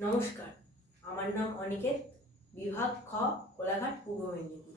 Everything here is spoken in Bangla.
নমস্কার আমার নাম অনিকেত বিভাগ খ কোলাঘাট পূর্ব মেদিনীপুর।